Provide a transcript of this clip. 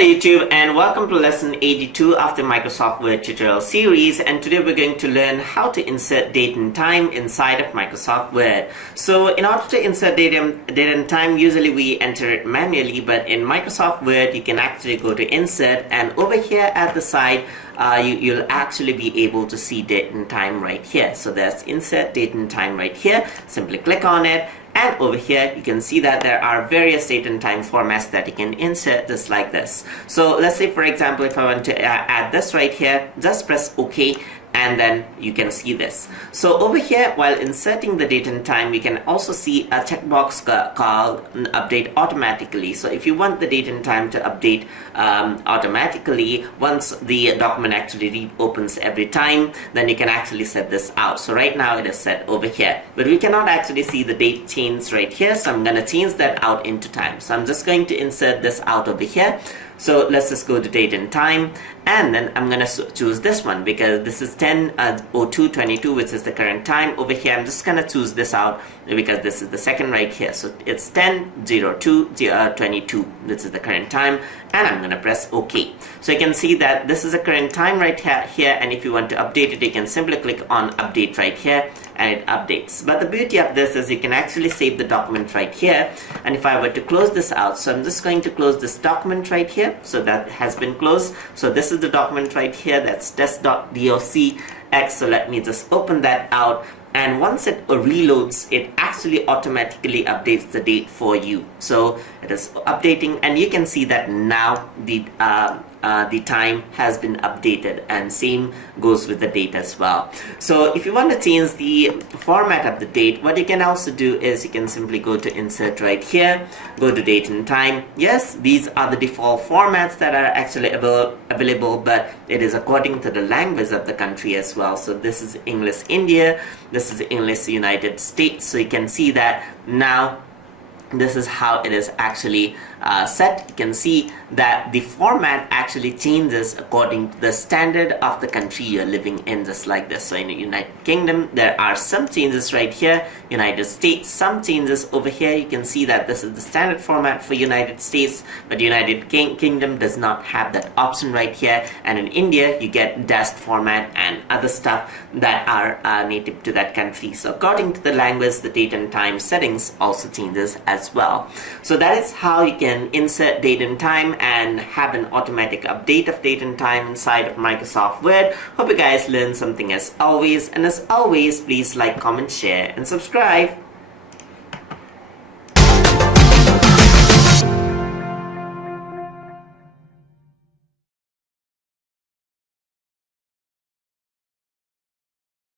YouTube, and welcome to lesson 82 of the Microsoft Word tutorial series, and today we're going to learn how to insert date and time inside of Microsoft Word. So in order to insert date and time, usually we enter it manually, but in Microsoft Word you can actually go to insert, and over here at the side you'll actually be able to see date and time right here. So there's insert date and time right here. Simply click on it, and over here you can see that there are various date and time formats that you can insert just like this. So let's say, for example, if I want to add this right here, just press OK, and then you can see this. So over here, while inserting the date and time, we can also see a checkbox called update automatically. So if you want the date and time to update automatically once the document actually reopens every time, then you can actually set this out. So right now it is set over here, but we cannot actually see the date change right here, so I'm going to change that out into time. So I'm just going to insert this out over here. So let's just go to date and time, and then I'm going to choose this one because this is 10:02:22, which is the current time. Over here I'm just going to choose this out because this is the second right here. So it's 10:02:22, this is the current time, and I'm going to press OK. So you can see that this is the current time right here, and if you want to update it, you can simply click on update right here and it updates. But the beauty of this is you can actually save the document right here, and if I were to close this out, so I'm just going to close this document right here. So that has been closed. So this is the document right here, that's test.docx. So let me just open that out, and once it reloads, it actually automatically updates the date for you. So it is updating, and you can see that now the time has been updated, and same goes with the date as well. So if you want to change the format of the date, what you can also do is you can simply go to insert right here, go to date and time. Yes, these are the default formats that are actually available, but it is according to the language of the country as well. So this is English India, this is English United States. So you can see that now this is how it is actually set. You can see that the format actually changes according to the standard of the country you're living in, just like this. So in the United Kingdom there are some changes right here, United States some changes over here. You can see that this is the standard format for United States, but United Kingdom does not have that option right here, and in India you get dashed format and other stuff that are native to that country. So according to the language, the date and time settings also changes as well. So that is how you can insert date and time and have an automatic update of date and time inside of Microsoft Word. Hope you guys learned something as always, and as always, please like, comment, share, and subscribe.